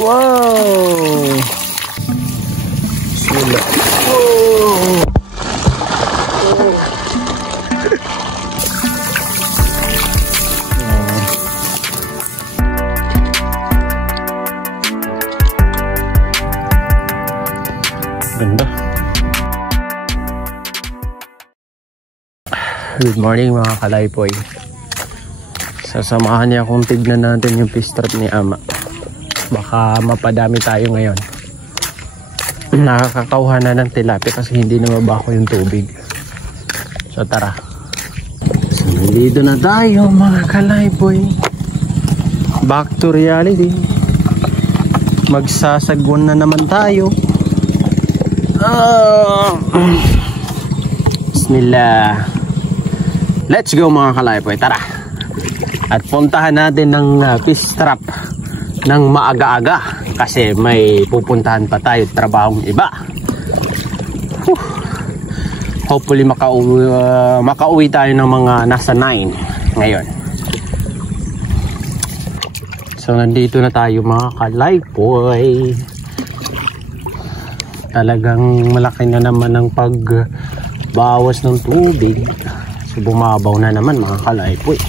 Wow! Bismillah. Oh! Ganda. Good morning mga kalaypoy. Sasamahan niya kung tignan natin yung fish trap ni Ama. Baka mapadami tayo ngayon. Nakakakauhan na ng tilapia kasi hindi na mabako yung tubig. So tara. So nandito na tayo mga kalaypoy. Back to reality. Magsasagwan na naman tayo. Bismillah. Let's go mga kalaypoy. Tara. At puntahan natin ng fish trap ng maaga-aga kasi may pupuntahan pa tayo trabahong iba. Hopefully makauwi tayo ng mga nasa 9 ngayon. So nandito na tayo mga kalaypoy. Talagang malaki na naman ang pagbawas ng tubig. So bumabaw na naman mga kalaypoy.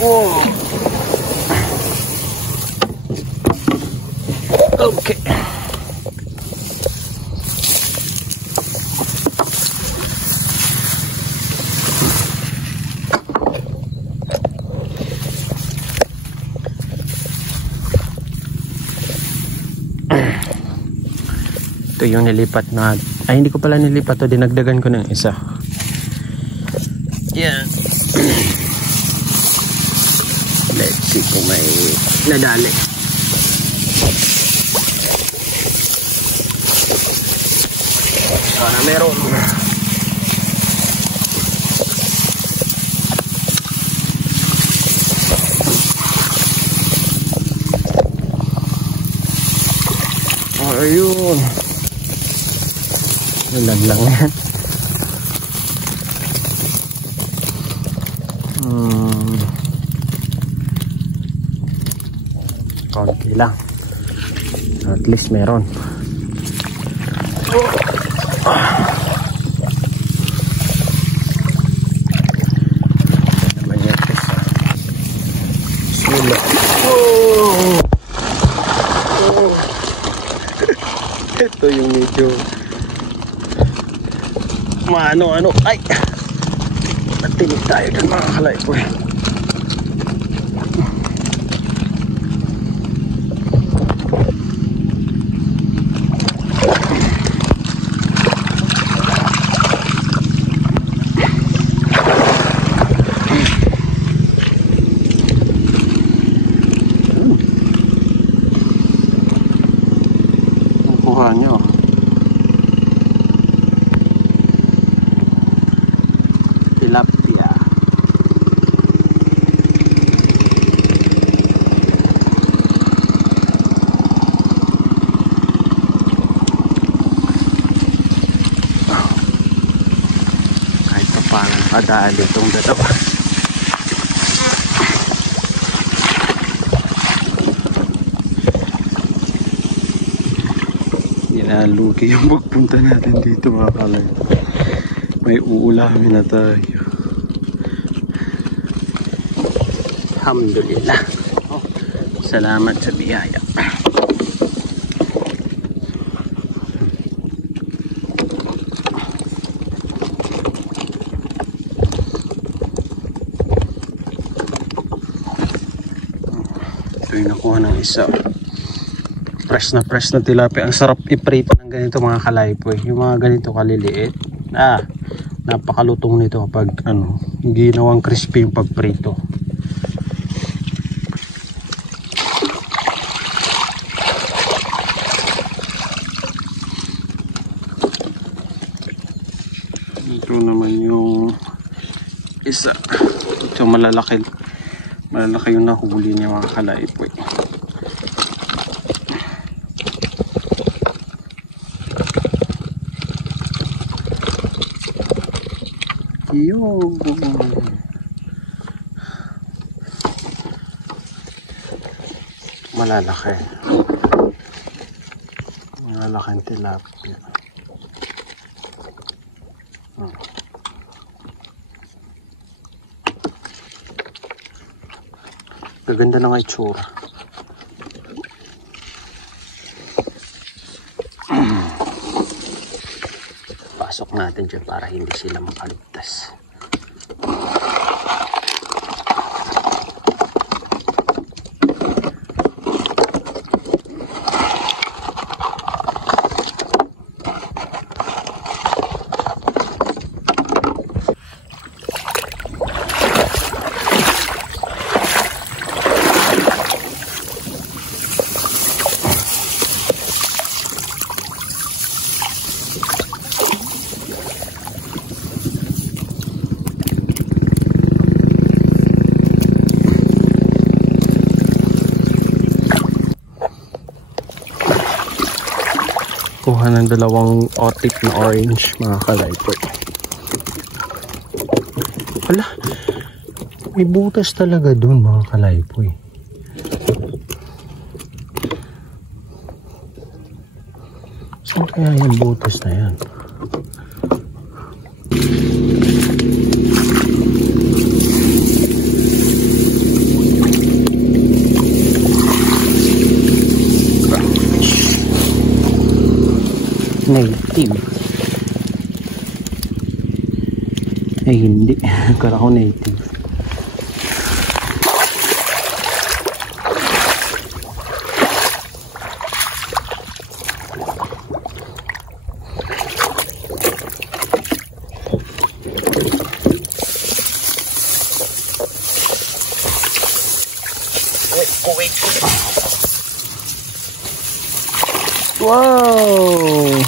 Oh. Okay. Ito yung nilipat na. Ay, hindi ko pala nilipat to. Dinagdagan ko ng isa. Yan. Let's see kung may nadali. Sana meron. Ayun. Ilan lang yan. Konti lang. At least meron. Ito yung medyo ano ay natinig tayo dyan mga kalaypoy. Nyo tilapia. Kahit pa parang padaan itong dalawa. Nalugi yung magpunta natin dito mga kalay. May uulamin na tayo. Alhamdulillah. Salamat sa biyaya. Ito yung nakuha ng isa. Fresh na tilapia. Ang sarap iprito ng ganito mga kalaypoy. Yung mga ganito kaliliit. Napakalutong nito pag ginawang crispy yung pagprito. Ito naman yung isa. Ito malalaki yung nahuli niya mga kalaypoy. Yo. Malalaki. Malalaking tilapia. Gaganda na nga itsura. Pasok natin dyan para hindi sila makaligtas. Kuha ng dalawang otik na orange, mga kalaypoy. Wala, may butas talaga dun, mga kalaypoy. Saan kaya yung butas na yan? Native. Ay hindi, kala ko native. Wow!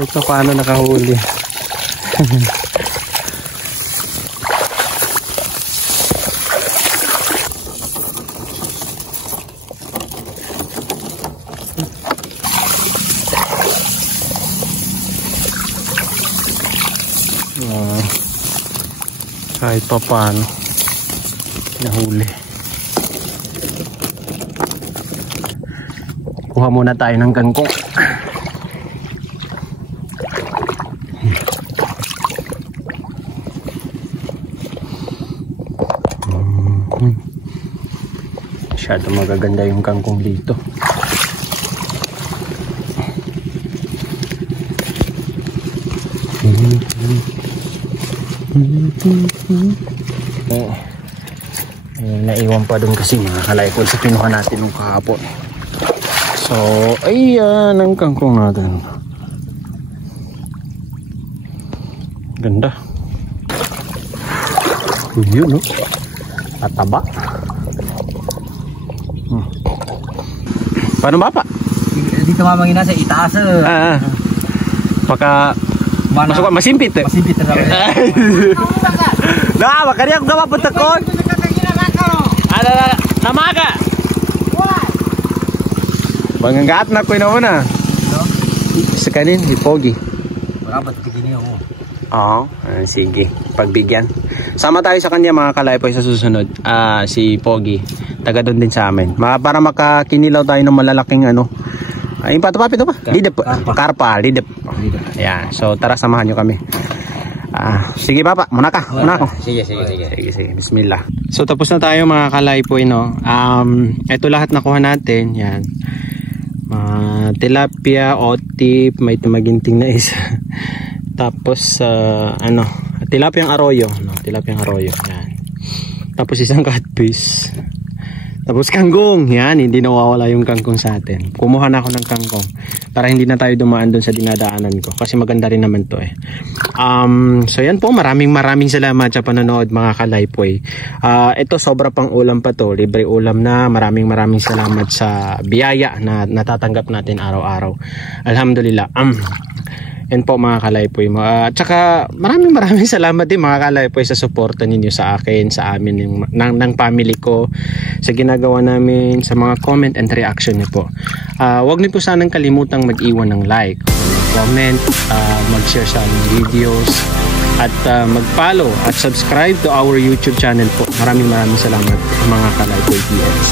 Ito paano nakahuli. Kahit pa paano nahuli. Kuha muna tayo ng kangkong. Masyado magaganda yung kangkong dito. Naiwan pa dun kasi mga kalaypoy sa kinuha natin nung kahapon. So, ayan ang kangkong natin. Ganda. Yun, no? Pataba. Paano ba pa? Dito mamangin na sa itaas. Baka masuk masimpit eh. Masimpit na rin. Nah, makanya aku gak mapunta kon. Ada namaga. Banganggaat na ko na. Sa kanin, si Pogi. Marapat tigini ako. Oo, sige. Pagbigyan. Sama tayo sa kanya mga kalaypoy sa susunod. Si Pogi. Taga doon din sa amin. Para makakinilaw tayo ng malalaking ano. Ay, patapapit ba? Lidep. Karpa, lidep. Ayan. So, tara samahan nyo kami. Sige papa, muna ka. Muna ako. Sige. Sige. Bismillah. So, tapos na tayo mga kalaypoy, no? Ito lahat nakuha natin. Yan. Tilapia, otip, may tumaginting na isa. Tapos, tilapia arroyo. No? Tilapia arroyo. Yan. Tapos, isang catfish. Tapos kangkong, yan, hindi nawawala yung kangkong sa atin. Kumuha na ako ng kangkong para hindi na tayo dumaan doon sa dinadaanan ko kasi maganda rin naman to eh. So yan po, maraming salamat sa panonood mga kalaypoy. Ito sobra pang ulam pa to, libre ulam na. Maraming salamat sa biyaya na natatanggap natin araw-araw. Alhamdulillah. Yan po mga kalaypoy mo. At saka maraming salamat din mga kalaypoy sa suporta ninyo sa akin, sa amin, ng family ko, sa ginagawa namin, sa mga comment and reaction niyo po. Huwag niyo po sanang kalimutang mag-iwan ng like, comment, mag-share sa aming videos, at mag-follow at subscribe to our YouTube channel po. Maraming salamat mga kalaypoy PS.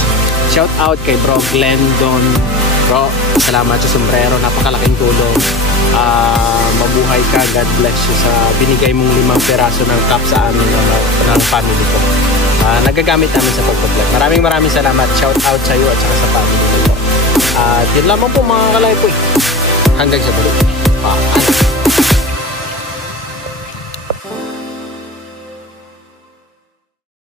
Shout out kay Bro Glendon Bro, salamat sa sombrero. Napakalaking tulong. Mabuhay ka. God bless you sa binigay mong 5 peraso ng cup sa amin ng family ko. Nagagamit namin sa pagpa-vlog. Maraming salamat. Shout out sa iyo at saka sa family ko. Yun lamang po mga kalay po. Hanggang sa tuloy.